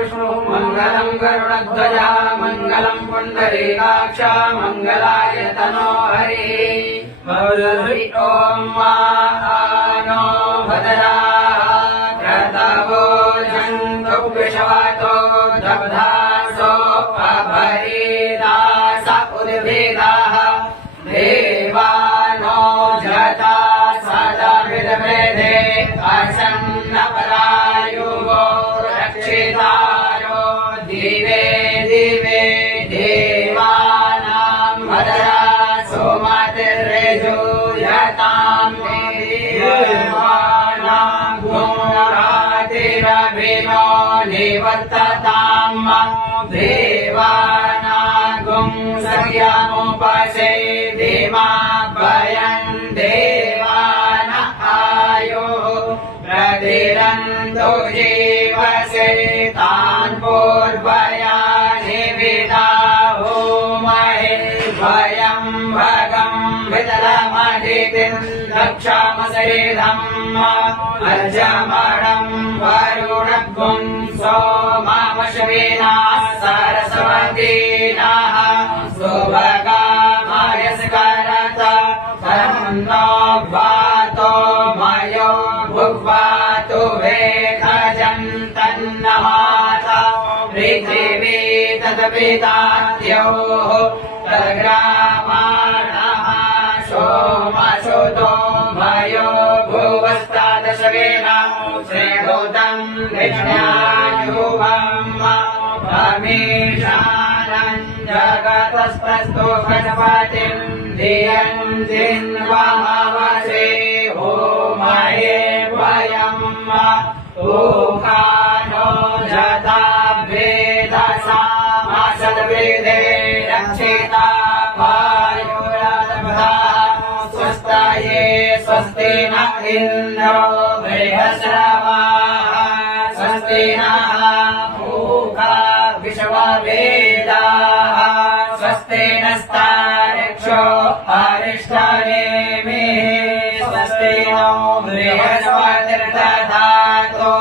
विष्णुः मङ्गलं गरुडध्वजः मङ्गलं पुण्डरीकाक्ष मङ्गलाय तनो हरिः ॐ नो भद्राः क्रतवो जन्तु विश्वातो दब्धासो अपरीदास उद्भिदाः देवानो जता सदभिर्वेदे असन्नपरायुवो रक्षितारो दिवे दिवे देवानां भद्रा सोमतिर्यजूयतां देवानां गुणातिरभिनो निवर्ततां देवानां सख्यमुपसे देवाभयं देवान आयो प्रदिरन्तु जीवसे तान् पूर्वयानि विदाहो महे भयं भगं वितरमदितिं रक्षामसेधम् अर्जमणं वरुणगुं सोमवश्विनाः सरस्वतीनाः सुभगामयस्करत तन्नो वातो मयो भुग्वातु वेखजं तन्नमाता पृथिवी तद्विताद्योः तद्ग्रामाणः सोमसुतो मयो भुवस्तादशवेन श्रीभूतं विज्ञायुवम् अमीशानं जगतस्तस्तु गणपतिं धियं धिन्वामवसे होमये वयम् ऊखानो जता वेदसामसद्वेदे रक्षिता स्वस्ताये स्वस्ति न इन्द्रो बृहस्रवाः स्वस्ति नः पूषा विश्ववेदाः स्वस्ति नस्तार्क्ष्यो अरिष्टनेमिः स्वस्ति नो बृहस्पतिर्दधातु